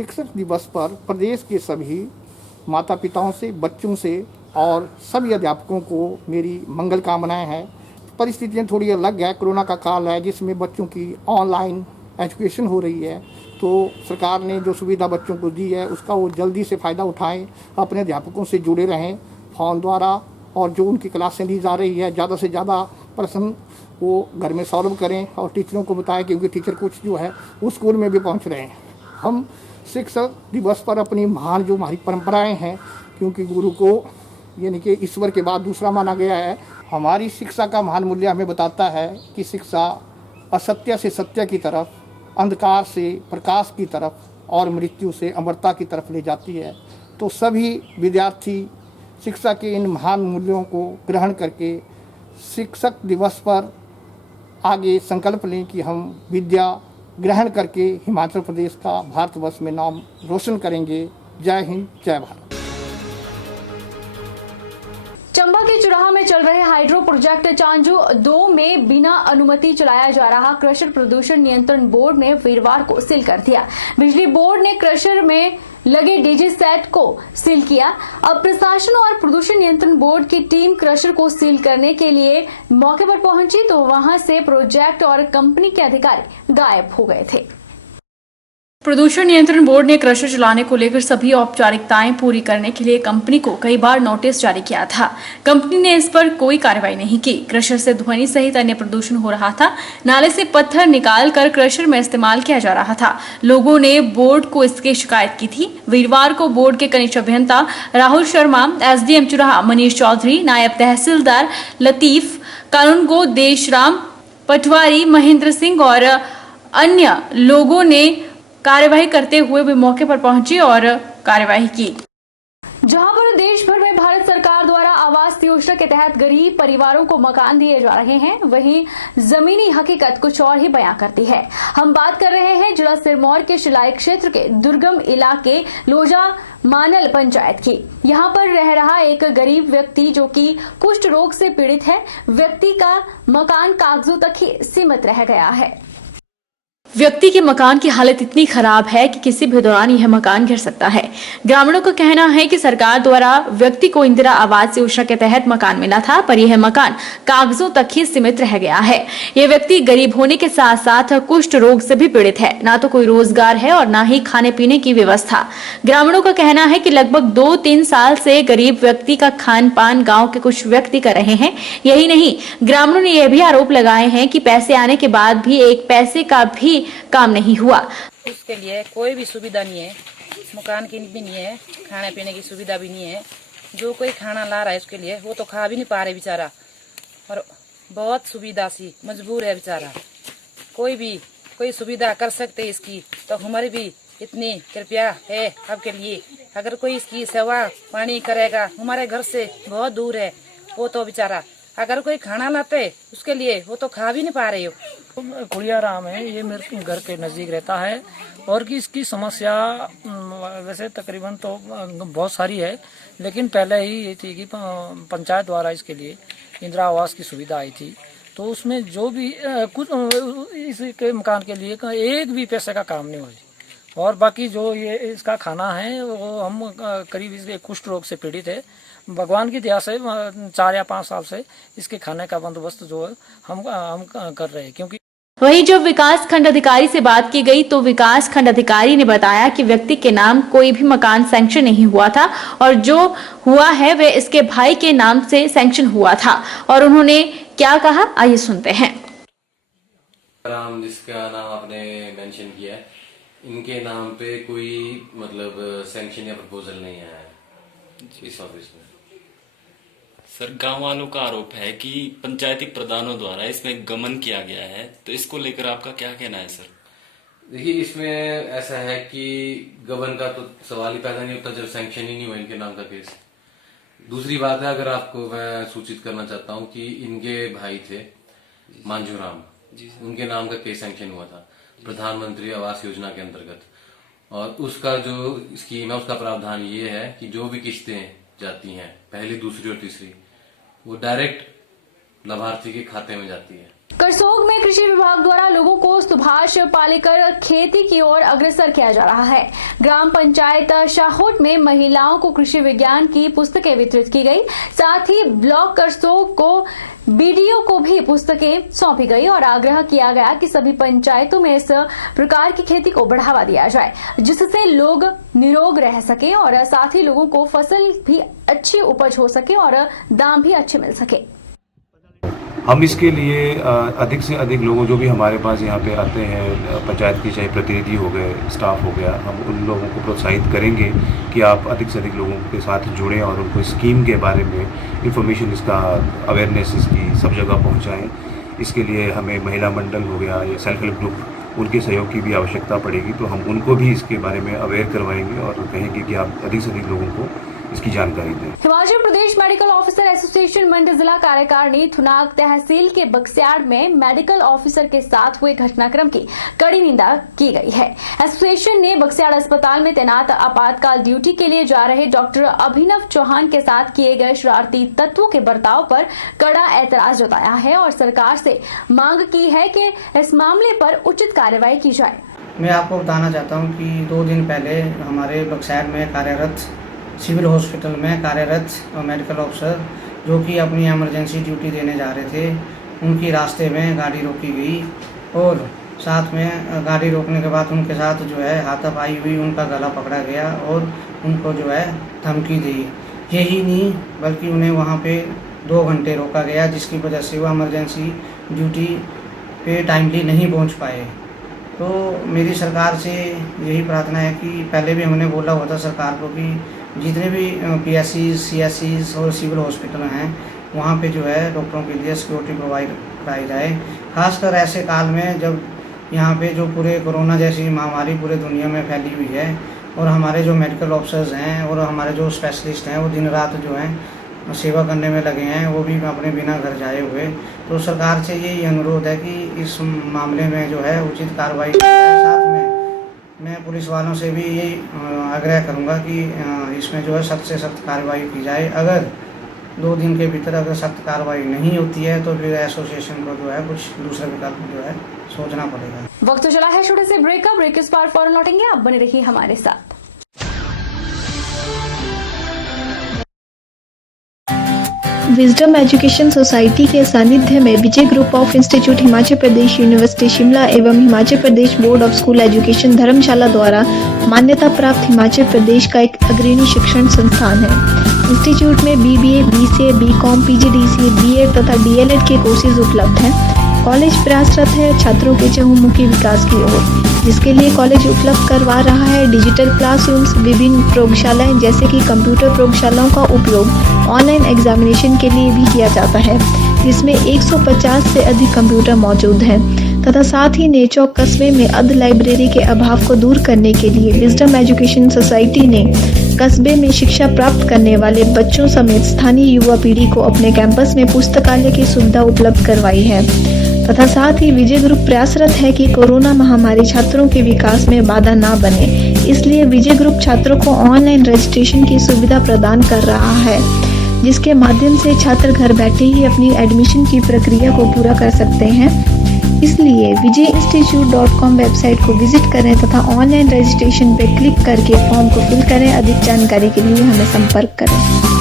शिक्षक दिवस पर प्रदेश के सभी माता पिताओं से, बच्चों से और सभी अध्यापकों को मेरी मंगल कामनाएं हैं। परिस्थितियां थोड़ी अलग है, कोरोना का काल है जिसमें बच्चों की ऑनलाइन एजुकेशन हो रही है, तो सरकार ने जो सुविधा बच्चों को दी है उसका वो जल्दी से फ़ायदा उठाएं, अपने अध्यापकों से जुड़े रहें फ़ोन द्वारा, और जो उनकी क्लासें ली जा रही है ज़्यादा से ज़्यादा प्रश्न वो घर में सॉल्व करें और टीचरों को बताएं, क्योंकि टीचर कुछ जो है वो स्कूल में भी पहुंच रहे हैं। हम शिक्षक दिवस पर अपनी महान जो हमारी परंपराएं हैं, क्योंकि गुरु को यानी कि ईश्वर के बाद दूसरा माना गया है, हमारी शिक्षा का महान मूल्य हमें बताता है कि शिक्षा असत्य से सत्य की तरफ, अंधकार से प्रकाश की तरफ और मृत्यु से अमरता की तरफ ले जाती है। तो सभी विद्यार्थी शिक्षा के इन महान मूल्यों को ग्रहण करके शिक्षक दिवस पर आगे संकल्प लें कि हम विद्या ग्रहण करके हिमाचल प्रदेश का भारतवर्ष में नाम रोशन करेंगे। जय हिंद, जय भारत। चंबा के चुराहा में चल रहे हाइड्रो प्रोजेक्ट चांजू 2 में बिना अनुमति चलाया जा रहा क्रशर प्रदूषण नियंत्रण बोर्ड ने वीरवार को सील कर दिया। बिजली बोर्ड ने क्रशर में लगे डीजी सेट को सील किया। अब प्रशासन और प्रदूषण नियंत्रण बोर्ड की टीम क्रशर को सील करने के लिए मौके पर पहुंची तो वहां से प्रोजेक्ट और कंपनी के अधिकारी गायब हो गए थे। प्रदूषण नियंत्रण बोर्ड ने क्रशर चलाने को लेकर सभी औपचारिकताएं पूरी करने के लिए कंपनी को कई बार नोटिस जारी किया था। कंपनी ने इस पर कोई कार्रवाई नहीं की। क्रशर से ध्वनि सहित अन्य प्रदूषण हो रहा था। नाले से पत्थर निकालकर क्रशर में इस्तेमाल किया जा रहा था। लोगों ने बोर्ड को इसकी शिकायत की थी। वीरवार को बोर्ड के कनिष्ठ अभियंता राहुल शर्मा, एसडीएम चुराहा मनीष चौधरी, नायब तहसीलदार लतीफ, कानूनगो देशराम पटवारी, महेंद्र सिंह और अन्य लोगों ने कार्यवाही करते हुए वे मौके पर पहुंचे और कार्यवाही की। जहां पर देश भर में भारत सरकार द्वारा आवास योजना के तहत गरीब परिवारों को मकान दिए जा रहे हैं, वहीं जमीनी हकीकत कुछ और ही बयां करती है। हम बात कर रहे हैं जिला सिरमौर के शिलाई क्षेत्र के दुर्गम इलाके लोजा मानल पंचायत की। यहां पर रह रहा एक गरीब व्यक्ति जो कि कुष्ठ रोग से पीड़ित है। व्यक्ति का मकान कागजों तक ही सीमित रह गया है। व्यक्ति के मकान की हालत इतनी खराब है कि किसी भी दौरान यह मकान गिर सकता है। ग्रामीणों का कहना है कि सरकार द्वारा व्यक्ति को इंदिरा आवास योजना के तहत मकान मिला था, पर यह मकान कागजों तक ही सीमित रह गया है। यह व्यक्ति गरीब होने के साथ साथ कुष्ठ रोग से भी पीड़ित है। ना तो कोई रोजगार है और ना ही खाने पीने की व्यवस्था। ग्रामीणों का कहना है कि लगभग 2-3 साल से गरीब व्यक्ति का खान पान गाँव के कुछ व्यक्ति कर रहे हैं। यही नहीं, ग्रामीणों ने यह भी आरोप लगाए हैं कि पैसे आने के बाद भी एक पैसे का भी काम नहीं हुआ। उसके लिए कोई भी सुविधा नहीं है, मकान की भी नहीं है, खाने पीने की सुविधा भी नहीं है। जो कोई खाना ला रहा है उसके लिए वो तो खा भी नहीं पा रहे बेचारा, और बहुत सुविधा सी मजबूर है बेचारा। कोई सुविधा कर सकते इसकी तो हमारी भी इतनी कृपया है आपके लिए। अगर कोई इसकी सेवा पानी करेगा, हमारे घर से बहुत दूर है वो तो बेचारा, अगर कोई खाना लाते उसके लिए वो तो खा भी नहीं पा रहे हो। कुड़िया राम है, ये मेरे घर के नज़दीक रहता है, और कि इसकी समस्या वैसे तकरीबन तो बहुत सारी है, लेकिन पहले ही ये थी कि पंचायत द्वारा इसके लिए इंदिरा आवास की सुविधा आई थी, तो उसमें जो भी कुछ इसके मकान के लिए एक भी पैसे का काम नहीं हुआ। और बाकी जो ये इसका खाना है वो हम करीब इसके कुष्ठ रोग से पीड़ित है। भगवान की दया से 4 या 5 साल से इसके खाने का बंदोबस्त जो है हम कर रहे हैं। क्योंकि वहीं जब विकास खंड अधिकारी से बात की गई तो विकास खंड अधिकारी ने बताया कि व्यक्ति के नाम कोई भी मकान सैंक्शन नहीं हुआ था, और जो हुआ है वह इसके भाई के नाम से सैंक्शन हुआ था। और उन्होंने क्या कहा, आइए सुनते हैं। राम जिसका नाम आपने मेंशन किया है, इनके नाम पे कोई मतलब सैंक्शन या प्रपोजल नहीं आया है इस ऑफिस में। सर, गांव वालों का आरोप है कि पंचायती प्रधानों द्वारा इसमें गमन किया गया है, तो इसको लेकर आपका क्या कहना है सर? देखिए, इसमें ऐसा है कि गबन का तो सवाल ही पैदा नहीं होता जब सैंक्शन ही नहीं हुआ इनके नाम का केस। दूसरी बात है, अगर आपको मैं सूचित करना चाहता हूँ कि इनके भाई थे मांझूराम, उनके नाम का केस सैंक्शन हुआ था प्रधानमंत्री आवास योजना के अंतर्गत, और उसका जो स्कीम है उसका प्रावधान ये है कि जो भी किस्तें जाती हैं, पहली, दूसरी और तीसरी, वो डायरेक्ट लाभार्थी के खाते में जाती है। करसोग में कृषि विभाग द्वारा लोगों को सुबह सुभाष पालेकर खेती की ओर अग्रसर किया जा रहा है। ग्राम पंचायत शाहोट में महिलाओं को कृषि विज्ञान की पुस्तकें वितरित की गई। साथ ही ब्लॉक करसों को बीडीओ को भी पुस्तकें सौंपी गई और आग्रह किया गया कि सभी पंचायतों में इस प्रकार की खेती को बढ़ावा दिया जाए, जिससे लोग निरोग रह सके और साथ ही लोगों को फसल भी अच्छी उपज हो सके और दाम भी अच्छे मिल सके। हम इसके लिए अधिक से अधिक लोगों जो भी हमारे पास यहाँ पे आते हैं, पंचायत के चाहे प्रतिनिधि हो गए, स्टाफ हो गया, हम उन लोगों को प्रोत्साहित करेंगे कि आप अधिक से अधिक लोगों के साथ जुड़ें और उनको स्कीम के बारे में इंफॉर्मेशन, इसका अवेयरनेस इसकी सब जगह पहुँचाएँ। इसके लिए हमें महिला मंडल हो गया या सेल्फ हेल्प ग्रुप, उनके सहयोग की भी आवश्यकता पड़ेगी, तो हम उनको भी इसके बारे में अवेयर करवाएंगे और कहेंगे कि आप अधिक से अधिक लोगों को इसकी जानकारी दें। Himachal Pradesh medical officer association मंडी जिला कार्यकारिणी थुनाग तहसील के बक्स्याड़ में मेडिकल ऑफिसर के साथ हुए घटनाक्रम की कड़ी निंदा की गई है। एसोसिएशन ने बक्स्याड़ अस्पताल में तैनात आपातकाल ड्यूटी के लिए जा रहे डॉक्टर अभिनव चौहान के साथ किए गए शरारती तत्वों के बर्ताव पर कड़ा ऐतराज जताया है और सरकार से मांग की है कि इस मामले पर उचित कार्रवाई की जाए। मैं आपको बताना चाहता हूँ कि 2 दिन पहले हमारे बक्स्याड़ में कार्यरत सिविल हॉस्पिटल में कार्यरत मेडिकल ऑफिसर जो कि अपनी इमरजेंसी ड्यूटी देने जा रहे थे, उनकी रास्ते में गाड़ी रोकी गई और साथ में गाड़ी रोकने के बाद उनके साथ जो है हाथापाई हुई, उनका गला पकड़ा गया और उनको जो है धमकी दी। यही नहीं बल्कि उन्हें वहाँ पे 2 घंटे रोका गया, जिसकी वजह से वो इमरजेंसी ड्यूटी पे टाइमली नहीं पहुँच पाए। तो मेरी सरकार से यही प्रार्थना है कि पहले भी हमने बोला हुआ था सरकार को कि जितने भी PSCs, CSCs और सिविल हॉस्पिटल हैं वहाँ पे जो है डॉक्टरों के लिए सिक्योरिटी प्रोवाइड कराई जाए। खासकर ऐसे काल में जब यहाँ पे जो पूरे कोरोना जैसी महामारी पूरे दुनिया में फैली हुई है और हमारे जो मेडिकल ऑफिसर्स हैं और हमारे जो स्पेशलिस्ट हैं वो दिन रात जो हैं सेवा करने में लगे हैं, वो भी अपने बिना घर जाए हुए। तो सरकार से यही अनुरोध है कि इस मामले में जो है उचित कार्रवाई की जाए। साथ में मैं पुलिस वालों से भी यही आग्रह करूंगा कि इसमें जो है सख्त से सख्त कार्रवाई की जाए। अगर 2 दिन के भीतर अगर सख्त कार्रवाई नहीं होती है तो फिर एसोसिएशन को जो है कुछ दूसरा विकल्प जो है सोचना पड़ेगा। वक्त चला है छोटे से ब्रेक का। ब्रेक इस बार फौरन लौटेंगे, आप बने रहिए हमारे साथ। विजडम एजुकेशन सोसाइटी के सानिध्य में Vijay group of institute Himachal Pradesh university Shimla एवं Himachal Pradesh board of school education Dharamshala द्वारा मान्यता प्राप्त हिमाचल प्रदेश का एक अग्रणी शिक्षण संस्थान है। इंस्टीट्यूट में BBA, BCA, BCom, PGDCA, BEd तथा DLEd के कोर्सेज उपलब्ध हैं। कॉलेज प्रयासरत है छात्रों के चहुमुखी विकास की ओर, जिसके लिए कॉलेज उपलब्ध करवा रहा है डिजिटल क्लासरूम्स, विभिन्न प्रयोगशालाएं जैसे कि कंप्यूटर प्रयोगशालाओं का उपयोग ऑनलाइन एग्जामिनेशन के लिए भी किया जाता है, जिसमें 150 से अधिक कंप्यूटर मौजूद हैं तथा साथ ही नेचौक कस्बे में अर्ध लाइब्रेरी के अभाव को दूर करने के लिए विजडम एजुकेशन सोसाइटी ने कस्बे में शिक्षा प्राप्त करने वाले बच्चों समेत स्थानीय युवा पीढ़ी को अपने कैंपस में पुस्तकालय की सुविधा उपलब्ध करवाई है तथा साथ ही विजय ग्रुप प्रयासरत है कि कोरोना महामारी छात्रों के विकास में बाधा न बने, इसलिए विजय ग्रुप छात्रों को ऑनलाइन रजिस्ट्रेशन की सुविधा प्रदान कर रहा है, जिसके माध्यम से छात्र घर बैठे ही अपनी एडमिशन की प्रक्रिया को पूरा कर सकते हैं। इसलिए vijayinstitute.com वेबसाइट को विजिट करें तथा ऑनलाइन रजिस्ट्रेशन पर क्लिक करके फॉर्म को फिल करें। अधिक जानकारी के लिए हमें संपर्क करें।